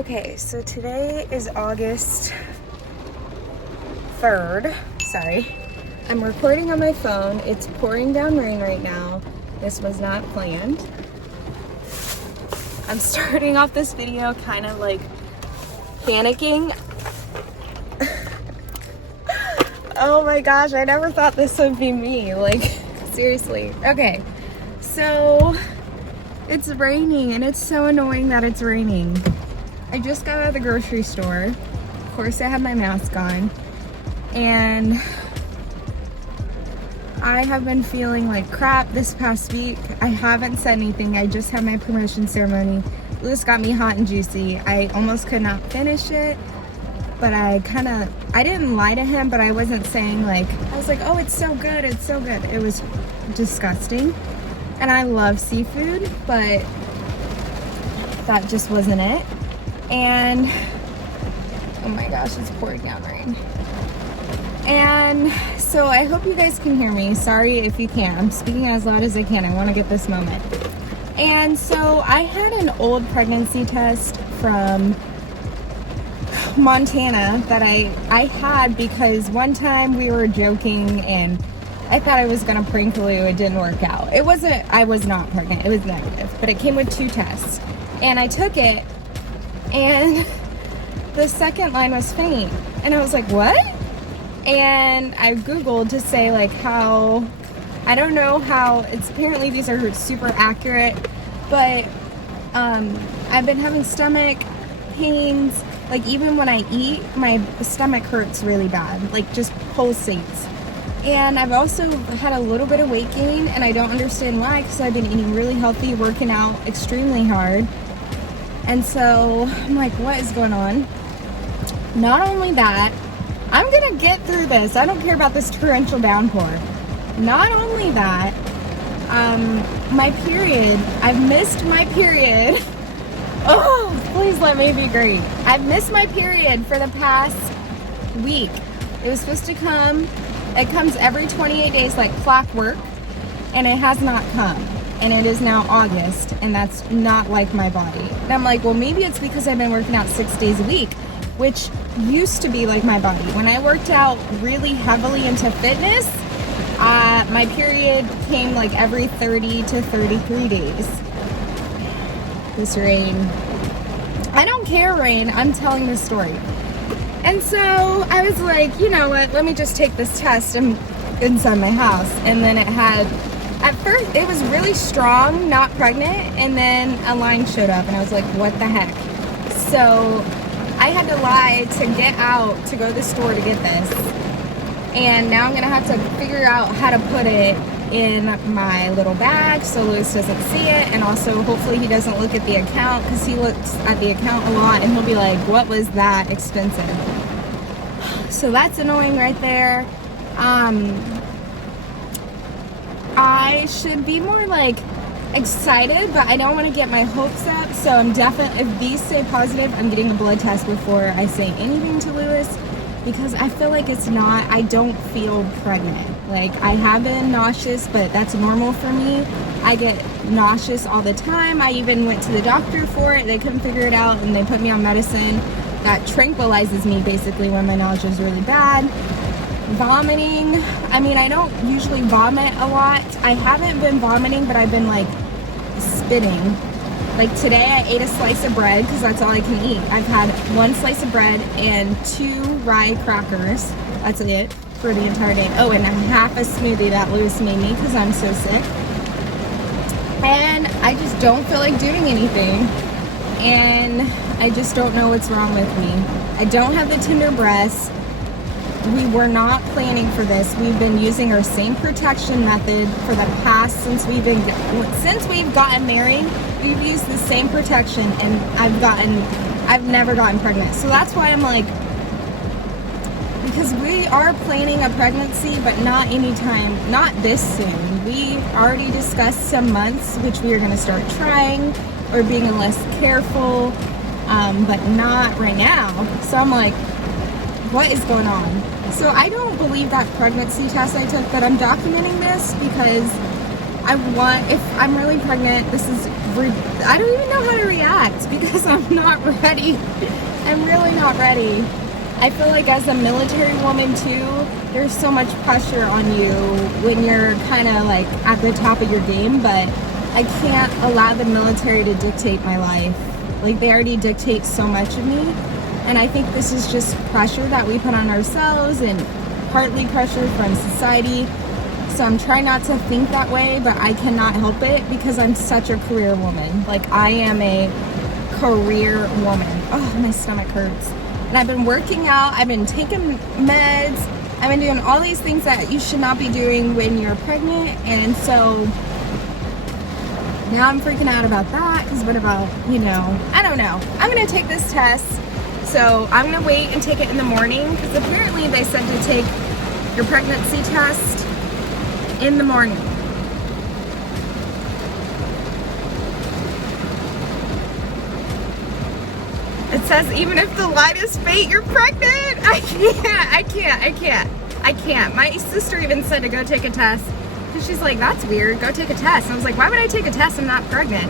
Okay, so today is August 3rd. Sorry. I'm recording on my phone. It's pouring down rain right now. This was not planned. I'm starting off this video kind of like panicking. Oh my gosh, I never thought this would be me. Like, seriously. Okay, so it's raining and it's so annoying that it's raining. I just got out of the grocery store. Of course, I have my mask on. And I have been feeling like crap this past week. I haven't said anything. I just had my promotion ceremony. Lewis got me hot and juicy. I almost could not finish it. But I didn't lie to him, but I wasn't saying like, I was like, oh, it's so good, it's so good. It was disgusting. And I love seafood, but that just wasn't it. And, oh my gosh, it's pouring down rain. And so I hope you guys can hear me. Sorry if you can't. I'm speaking as loud as I can. I want to get this moment. And so I had an old pregnancy test from Montana that I had because one time we were joking and I thought I was gonna prank Lou. It didn't work out. I was not pregnant. It was negative, but it came with 2 tests. And I took it and the second line was faint. And I was like, what? And I Googled to say like how, I don't know how, it's apparently these are super accurate, but I've been having stomach pains. Like even when I eat, my stomach hurts really bad, like just pulsates. And I've also had a little bit of weight gain and I don't understand why, because I've been eating really healthy, working out extremely hard. And so I'm like, what is going on? Not only that, I'm gonna get through this. I don't care about this torrential downpour. Not only that, my period, I've missed my period. Oh, please let me be great. I've missed my period for the past week. It was supposed to come. It comes every 28 days like clockwork, and it has not come. And it is now August, and that's not like my body. And I'm like, well, maybe it's because I've been working out 6 days a week, which used to be like my body. When I worked out really heavily into fitness, my period came like every 30 to 33 days. This rain. I don't care, rain. I'm telling this story. And so I was like, you know what? Let me just take this test inside my house. And then it had, at first, it was really strong, not pregnant. And then a line showed up and I was like, what the heck? So I had to lie to get out to go to the store to get this. And now I'm going to have to figure out how to put it in my little bag so Lewis doesn't see it, and also hopefully he doesn't look at the account, because he looks at the account a lot and he'll be like, what was that expensive? So that's annoying right there. I should be more like excited, but I don't want to get my hopes up, so I'm definitely, if these say positive, I'm getting a blood test before I say anything to Lewis, because I feel like it's not, I don't feel pregnant. Like, I have been nauseous, but that's normal for me. I get nauseous all the time. I even went to the doctor for it. They couldn't figure it out, and they put me on medicine that tranquilizes me, basically, when my nausea is really bad. Vomiting. I mean, I don't usually vomit a lot. I haven't been vomiting, but I've been, like, spitting. Like, today I ate a slice of bread, because that's all I can eat. I've had 1 slice of bread and 2 rye crackers. That's it for the entire day. Oh, and half a smoothie that Lewis made me because I'm so sick. And I just don't feel like doing anything. And I just don't know what's wrong with me. I don't have the tender breasts. We were not planning for this. We've been using our same protection method for the past, since we've gotten married. We've used the same protection, and I've never gotten pregnant. So that's why I'm like, because we are planning a pregnancy, but not anytime, not this soon. We already discussed some months, which we are going to start trying or being less careful, but not right now. So I'm like, what is going on? So I don't believe that pregnancy test I took, but I'm documenting this because I want, if I'm really pregnant, this is I don't even know how to react because I'm not ready. I'm really not ready. I feel like as a military woman too, there's so much pressure on you when you're kind of like at the top of your game, but I can't allow the military to dictate my life. Like, they already dictate so much of me, and I think this is just pressure that we put on ourselves and partly pressure from society. So I'm trying not to think that way, but I cannot help it because I'm such a career woman. Like, I am a career woman. Oh, my stomach hurts. And I've been working out, I've been taking meds, I've been doing all these things that you should not be doing when you're pregnant, and so now I'm freaking out about that, because what about, you know, I don't know. I'm going to take this test, so I'm going to wait and take it in the morning, because apparently they said to take your pregnancy test in the morning. It says even if the line is fake, you're pregnant. I can't. My sister even said to go take a test. And she's like, that's weird, go take a test. And I was like, why would I take a test? I'm not pregnant.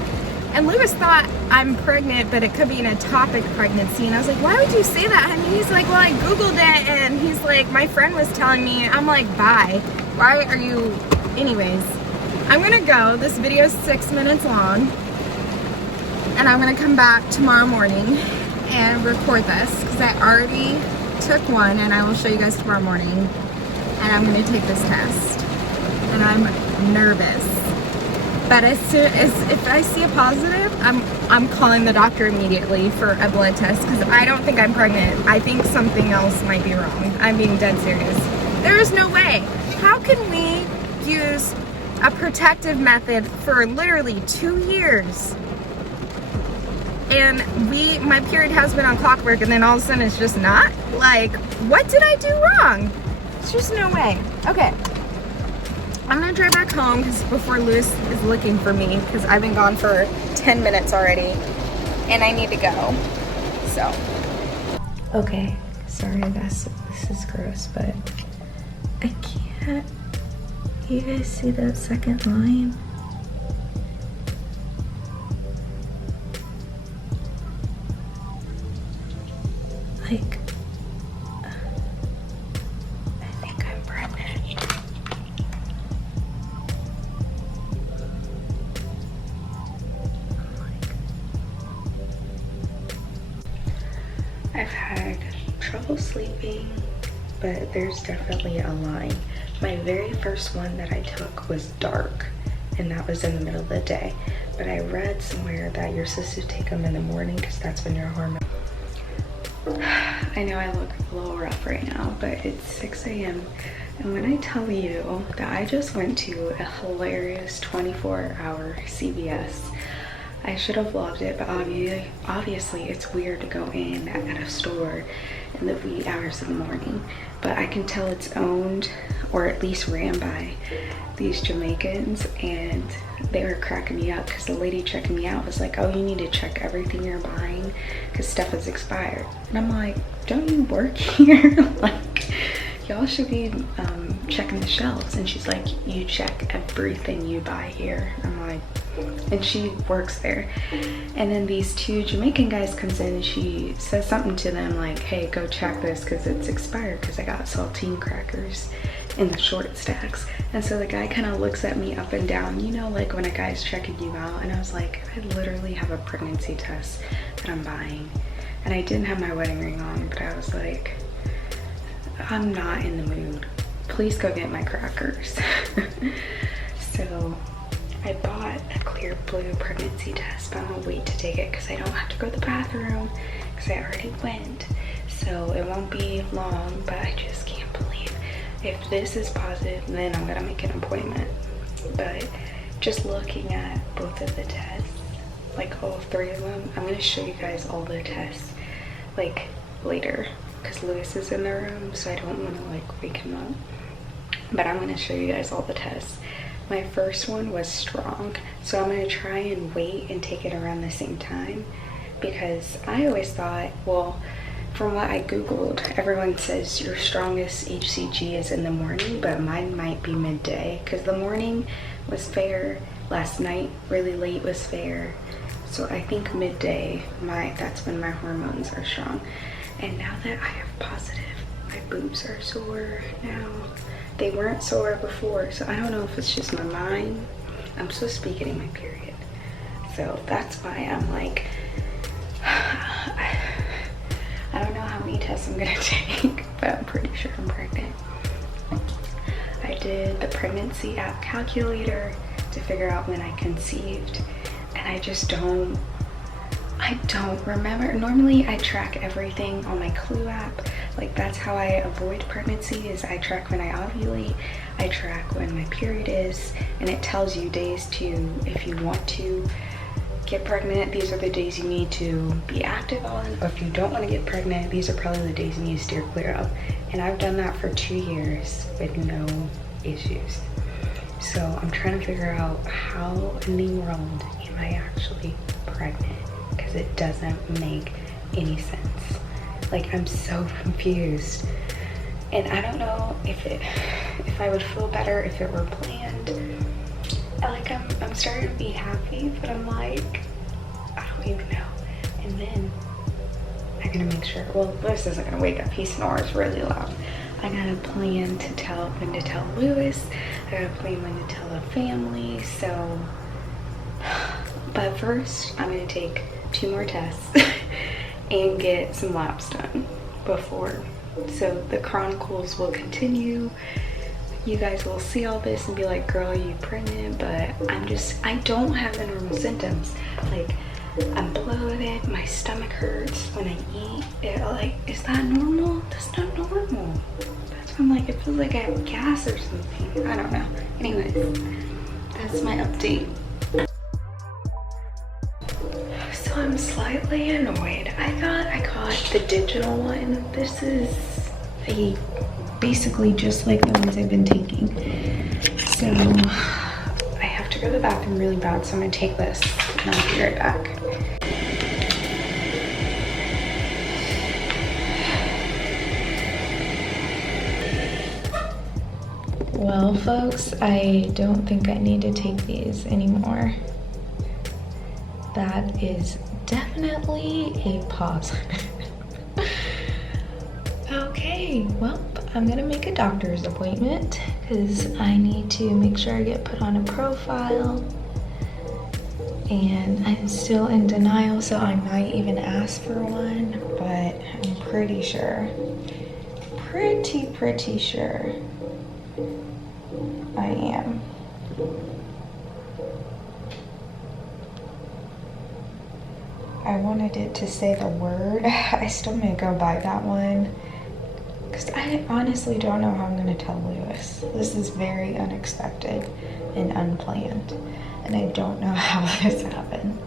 And Lewis thought I'm pregnant, but it could be an ectopic pregnancy. And I was like, why would you say that, honey? He's like, well, I Googled it, and he's like, my friend was telling me. I'm like, bye. Why are you? Anyways, I'm gonna go. This video is 6 minutes long. And I'm gonna come back tomorrow morning and record this, because I already took one, and I will show you guys tomorrow morning. And I'm gonna take this test. And I'm nervous. But as soon as, if I see a positive, I'm calling the doctor immediately for a blood test, because I don't think I'm pregnant. I think something else might be wrong. I'm being dead serious. There is no way. How can we use a protective method for literally 2 years? And my period has been on clockwork, and then all of a sudden it's just not? Like, what did I do wrong? There's just no way. Okay. I'm gonna drive back home because before Lewis is looking for me, because I've been gone for 10 minutes already, and I need to go, so. Okay, sorry this is gross, but I can't. You guys see that second line? Like, I think I'm pregnant. I've had trouble sleeping, but there's definitely a line. My very first one that I took was dark, and that was in the middle of the day. But I read somewhere that you're supposed to take them in the morning because that's when your hormones. I know I look a little rough right now, but it's 6 a.m. and when I tell you that I just went to a hilarious 24-hour CVS, I should have loved it, but obviously it's weird to go in at a store in the wee hours of the morning. But I can tell it's owned, or at least ran by, these Jamaicans, and they were cracking me up because the lady checking me out was like, oh, you need to check everything you're buying because stuff is expired. And I'm like, don't you work here? Like, y'all should be checking the shelves. And she's like, you check everything you buy here. I'm like, and she works there. And then these two Jamaican guys comes in and she says something to them like, hey, go check this because it's expired because I got saltine crackers in the short stacks. And so the guy kind of looks at me up and down, you know, like when a guy's checking you out. And I was like, I literally have a pregnancy test that I'm buying, and I didn't have my wedding ring on, but I was like, I'm not in the mood, please go get my crackers. So I bought a clear blue pregnancy test, but I'm gonna wait to take it because I don't have to go to the bathroom because I already went, so it won't be long. But I just can't believe, if this is positive, then I'm gonna make an appointment. But just looking at both of the tests, like all 3 of them, I'm gonna show you guys all the tests like later because Lewis is in the room, so I don't want to like wake him up. But I'm gonna show you guys all the tests. My first one was strong, so I'm gonna try and wait and take it around the same time, because I always thought, well, from what I googled, everyone says your strongest HCG is in the morning, but mine might be midday because the morning was fair Last night, really late was fair. So I think midday, that's when my hormones are strong. And now that I have positive, my boobs are sore now. They weren't sore before, so I don't know if it's just my mind. I'm supposed to be getting my period. So that's why I'm like, I don't know how many tests I'm gonna take, but I'm pretty sure I'm pregnant. I did the pregnancy app calculator to figure out when I conceived, and I don't remember. Normally I track everything on my Clue app. Like, that's how I avoid pregnancy, is I track when I ovulate, I track when my period is, and it tells you days to, if you want to get pregnant, these are the days you need to be active on. Or if you don't want to get pregnant, these are probably the days you need to steer clear of. And I've done that for 2 years with no issues. So I'm trying to figure out how in the world am I actually pregnant, because it doesn't make any sense. Like, I'm so confused, and I don't know if I would feel better if it were planned. Like, I'm starting to be happy, but I'm like, I don't even know. And then I gotta make sure, well, Lewis isn't gonna wake up, he snores really loud. I gotta plan when to tell Lewis, I gotta plan when to tell the family. So, but first I'm gonna take 2 more tests and get some labs done before. So the chronicles will continue. You guys will see all this and be like, girl, you pregnant? But I don't have the normal symptoms. Like, I'm bloated, my stomach hurts when I eat. Is that normal? That's not normal. That's when, like, it feels like I have gas or something. I don't know. Anyways, that's my update. So I'm slightly annoyed. I got the digital one. This is basically just like the ones I've been taking. So I have to go to the bathroom really bad, so I'm gonna take this and I'll be right back. Well, folks, I don't think I need to take these anymore. That is definitely a positive. Okay, well, I'm gonna make a doctor's appointment because I need to make sure I get put on a profile, and I'm still in denial, so I might even ask for one, but I'm pretty sure, pretty sure I am. I wanted it to say the word. I still may go by that one because I honestly don't know how I'm going to tell Lewis. This is very unexpected and unplanned, and I don't know how this happened.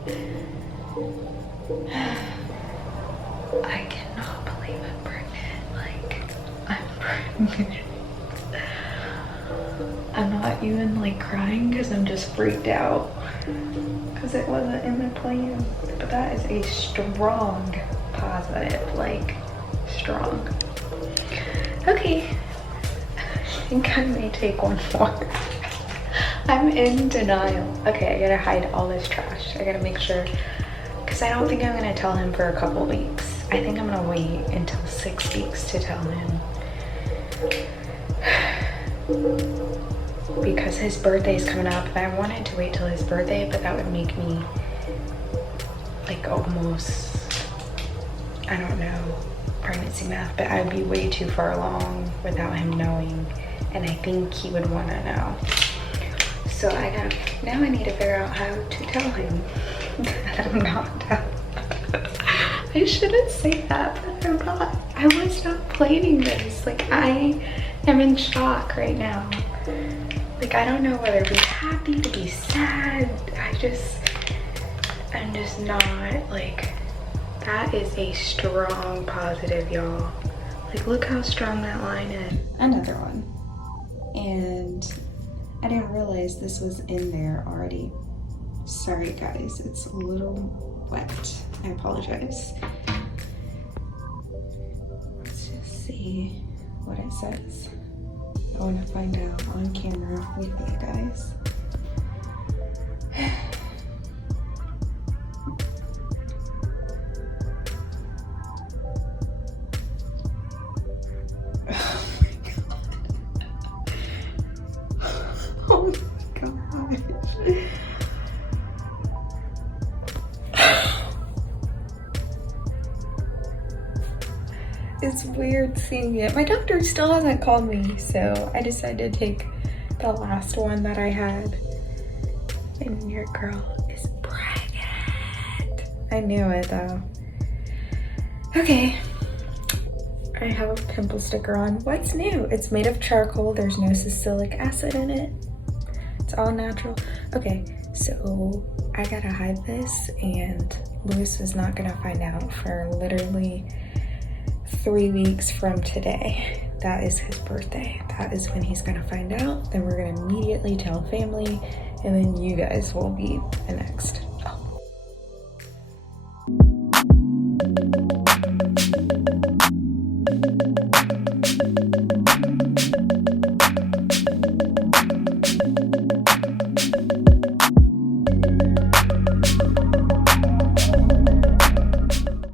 I cannot believe I'm pregnant. Like, I'm pregnant. I'm not even like crying because I'm just freaked out because it wasn't in the plan. But that is a strong positive, like strong. Okay, I think I may take one more. I'm in denial. Okay, I gotta hide all this trash. I gotta make sure, because I don't think I'm gonna tell him for a couple weeks. I think I'm gonna wait until 6 weeks to tell him. Because his birthday's coming up, and I wanted to wait till his birthday, but that would make me like almost, I don't know, pregnancy math, but I'd be way too far along without him knowing, and I think he would want to know. So now I need to figure out how to tell him that I'm not done. I shouldn't say that, but I'm not. I was not planning this. Like, I am in shock right now. Like, I don't know whether to be happy, to be sad. I'm just not, like, that is a strong positive, y'all. Like, look how strong that line is. Another one. And I didn't realize this was in there already. Sorry, guys, it's a little wet. I apologize. Let's just see what it says. I want to find out on camera with you guys. it's weird seeing it. My doctor still hasn't called me, so I decided to take the last one that I had. And your girl is pregnant. I knew it though. Okay. I have a pimple sticker on. What's new? It's made of charcoal. There's no salicylic acid in it. It's all natural. Okay, so I gotta hide this, and Lewis is not gonna find out for literally 3 weeks from today. That is his birthday. That is when he's gonna find out. Then we're gonna immediately tell family, and then you guys will be the next.